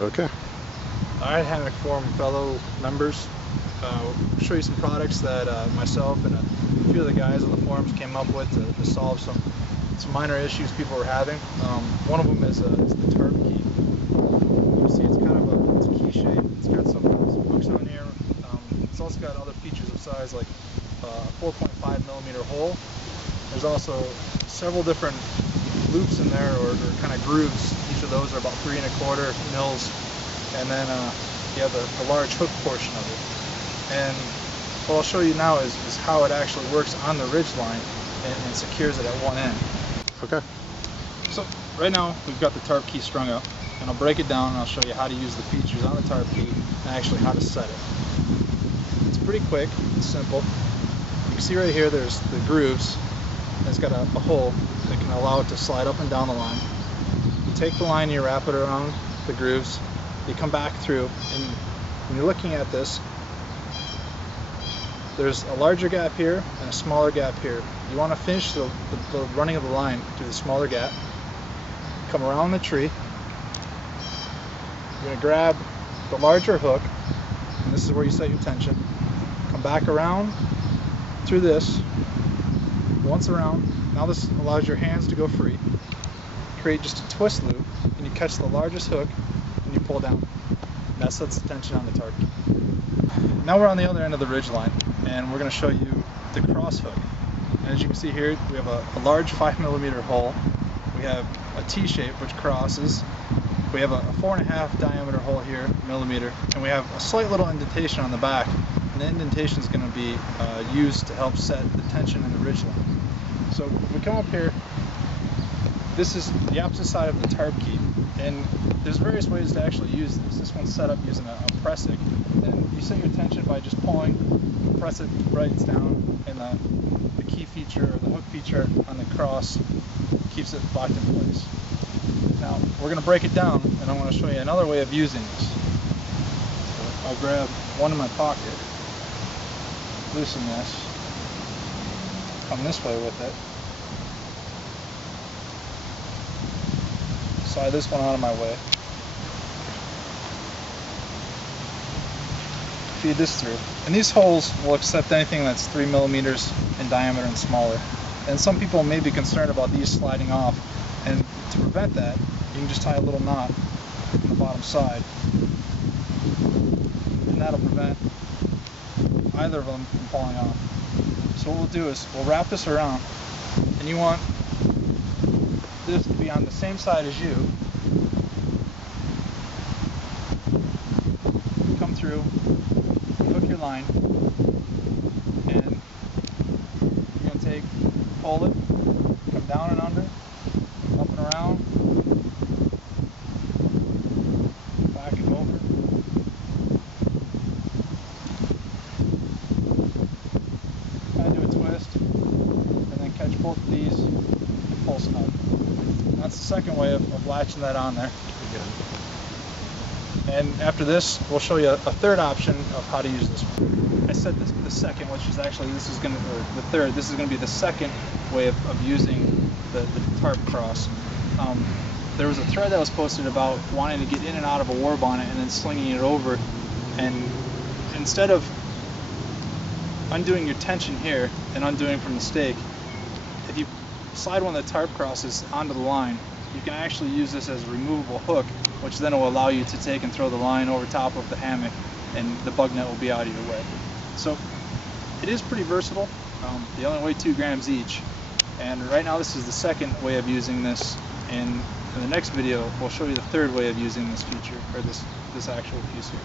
Okay. Alright, Hammock Forum fellow members, I'll show you some products that myself and a few of the guys on the forums came up with to solve some minor issues people were having. One of them is the tarp key. You see it's kind of it's a key shape. It's got some hooks on here. It's also got other features of size like a 4.5mm hole. There's also several different loops in there, or kind of grooves. Each of those are about 3 1/4 mils. And then you have the large hook portion of it. And what I'll show you now is how it actually works on the ridge line and secures it at one end. Okay. So right now we've got the tarp key strung up, and I'll break it down and I'll show you how to use the features on the tarp key and actually how to set it. It's pretty quick, it's simple. You can see right here there's the grooves, and it's got a hole that can allow it to slide up and down the line. You take the line and you wrap it around the grooves. You come back through, and when you're looking at this, there's a larger gap here and a smaller gap here. You want to finish the running of the line through the smaller gap. Come around the tree. You're going to grab the larger hook, and this is where you set your tension. Come back around through this, once around. Now this allows your hands to go free. Create just a twist loop, and you catch the largest hook and you pull down. And that sets the tension on the tarp key. Now we're on the other end of the ridge line, and we're going to show you the cross hook. And as you can see here, we have a large 5mm hole. We have a T-shape which crosses. We have a 4.5 diameter hole here, millimeter, and we have a slight little indentation on the back. And the indentation is going to be used to help set the tension in the ridge line. So we come up here. This is the opposite side of the tarp key, and there's various ways to actually use this. This one's set up using a press-it, and you set your tension by just pulling, press it right down, and the key feature, or the hook feature on the cross keeps it locked in place. Now we're going to break it down, and I want to show you another way of using this. So I'll grab one in my pocket, loosen this, come this way with it, slide this one out of my way, feed this through, and these holes will accept anything that's 3mm in diameter and smaller. And some people may be concerned about these sliding off, and to prevent that, you can just tie a little knot on the bottom side, and that'll prevent either of them from falling off. So what we'll do is we'll wrap this around, and you want this to be on the same side as you. Come through, hook your line, and you're going to pull it, come down and under, up and around, back and over. Kind of do a twist, and then catch both of these and pull snug. That's the second way of latching that on there. And after this, we'll show you a third option of how to use this one. I said this, the second, which is actually, this is going to, or the third, this is going to be the second way of using the tarp cross. There was a thread that was posted about wanting to get in and out of a war bonnet and then slinging it over. And instead of undoing your tension here and undoing from the stake, if you slide one of the tarp crosses onto the line, you can actually use this as a removable hook, which then will allow you to take and throw the line over top of the hammock, and the bug net will be out of your way. So it is pretty versatile. They only weigh 2 grams each, and right now this is the second way of using this, and in the next video we'll show you the third way of using this feature, or this actual piece here.